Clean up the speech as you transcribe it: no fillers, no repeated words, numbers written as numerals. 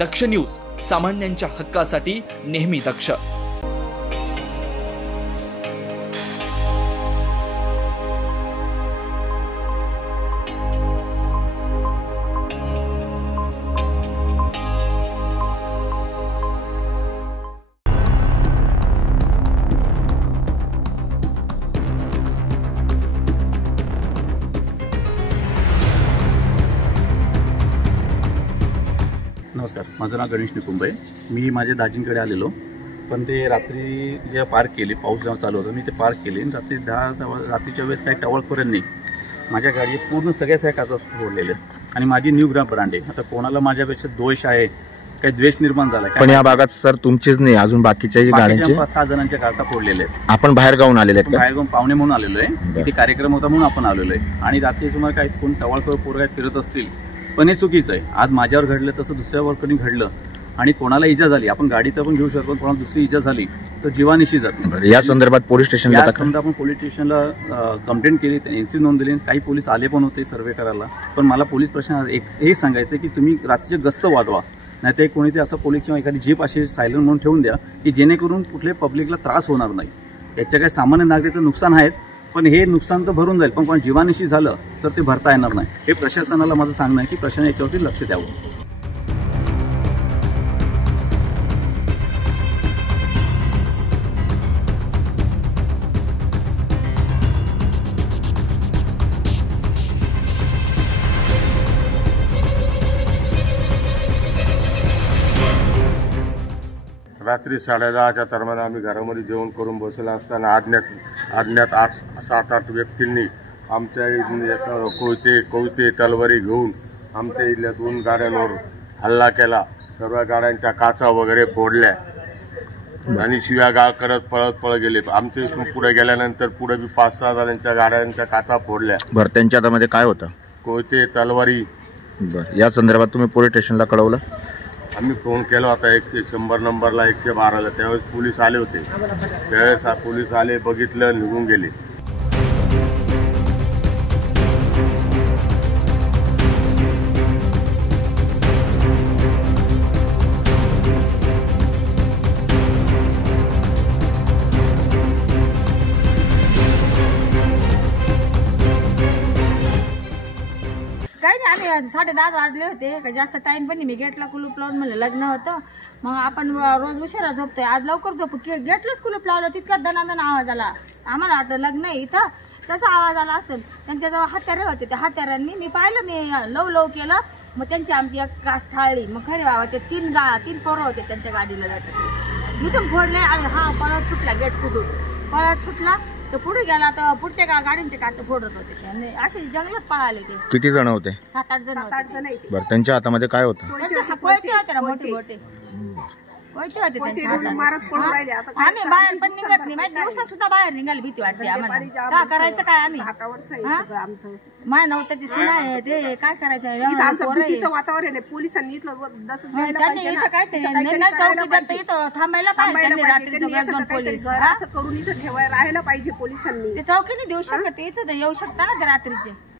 दक्ष news, सामान्यांच्या हक्कासाठी नेहमी दक्ष। नमस्कार, माझं नाव गणेश निकुंबे। मी माझ्या दाजींकडे आलेलो, पण ते रात्री जे पार्क केली, पाऊस जेव्हा चालू होता मी ते पार्क केली आणि रात्रीच्या वेळेस काही टवळखोरांनी माझ्या गाडी पूर्ण सगळ्या काचा फोडलेले आणि माझी न्यू ग्राम ब्रँड आहे। आता कोणाला माझ्यापेक्षा दोष आहे, काही द्वेष निर्माण झाला पण या भागात सर तुमचीच नाही, अजून बाकीच्याही गाड्यांचे 5-6 जणांच्या काचा फोडलेले आहेत। आपण बाहेर गावून आलेले आहेत, बाहेर गावून पाहुणे म्हणून आलेलो आहे, इथे कार्यक्रम होता म्हणून आपण आलेलो आहे आणि रात्री तुम्हाला काही कोण टवळखोर पोरं फिरत असतील, पण हे चुकीचं आहे। आज माझ्यावर घडलं तसं दुसऱ्यावर कधी घडलं आणि कोणाला इजा झाली, आपण गाडीत पण घेऊ शकतो, कोणाला दुसरी इजा झाली तर जीवानिशी जाते। या संदर्भात पोलीस स्टेशनला आपण पोलीस स्टेशनला कंप्लेंट केली, एनसी नोंद दिली, काही पोलीस आले पण होते सर्वे करायला। पण मला पोलीस प्रशासन हे सांगायचं की तुम्ही रात्रीचे गस्त वाढवा, नाही तर कोणीतरी असं पोलीस किंवा एखादी जीप अशी सायलेंट म्हणून ठेवून द्या की जेणेकरून कुठल्या पब्लिकला त्रास होणार नाही। याच्या काही सामान्य नागरिकांचं नुकसान आहेत, पण हे नुकसान तर भरून जाईल, पण कोण जीवानिशी झालं तर ते भरता येणार नाही। हे प्रशासनाला माझं सांगणं आहे की प्रशासन याच्यावरती लक्ष द्यावं। रात्री 10:30च्या दरम्यान आम्ही घरामध्ये जेवण करून बसला असताना अज्ञात 7-8 व्यक्तींनी आमच्या कोयते तलवारी घेऊन आमच्या इथल्या 2 गाड्यांवर हल्ला केला। सर्व गाड्यांच्या काचा वगैरे फोडल्या आणि शिव्यागाळ करत पळत गेले। आमच्या इथून पुढे गेल्यानंतर पुढे बी 5-6 जणांच्या गाड्यांच्या काचा फोडल्या। बरं, त्यांच्या हातामध्ये काय होतं? कोयते, तलवारी। बरं, या संदर्भात तुम्ही पोलीस स्टेशनला कळवलं? आम्ही फोन केला होता 100 नंबरला, 112ला। त्यावेळेस पोलीस आले होते, त्यावेळेस पोलीस आले, बघितलं, निघून गेले। काही नाही, 10:30 वाजले होते, काही जास्त टाइम पण नाही। मी गेटला कुलूप लावून म्हणलं लग्न होतं, मग आपण रोज उशिरा झोपतोय, आज लवकर झोप, गेटलाच कुलूप लावलं, तितका दणादण आवाज आला। आम्हाला आता लग्न आहे इथं, तसा आवाज आला असेल। त्यांच्याजवळ हत्यारे होते, त्या हत्यारांनी मी पाहिलं, मी लव केलं, मग त्यांची आमची एक कास ठाळली। मग खरे बाबाचे 3 पोरं होते त्यांच्या गाडीला जातात, इथून फोडले। हा पळत सुटला, गेट कुठून पळत सुटला तर पुढे गेला तर पुढच्या गाडींचे काच फोडत होते, असे जंगलात पळाले ते। किती जण होते? 7-8 जण होते। बरं, त्यांच्या हातामध्ये काय होतं? कोयते होते ना, मोठे कोयते होते त्यांच्या हातात। आम्ही बाहेर पण निघत नाही, माहिती दिवसा सुद्धा बाहेर निघायला भीती वाटते आम्हाला। का करायचं काय आम्ही? माझ्या नवत्याची सुना आहे, ते काय करायचं? वातावरण पोलिसांनी त्यांनी इथं काय चौकी इथं थांबायला पाहिजे, रात्री पोलीस असं करून इथं राहायला पाहिजे पोलिसांनी। ते चौकीने देऊ शकत, इथं येऊ शकता ना ते रात्रीचे।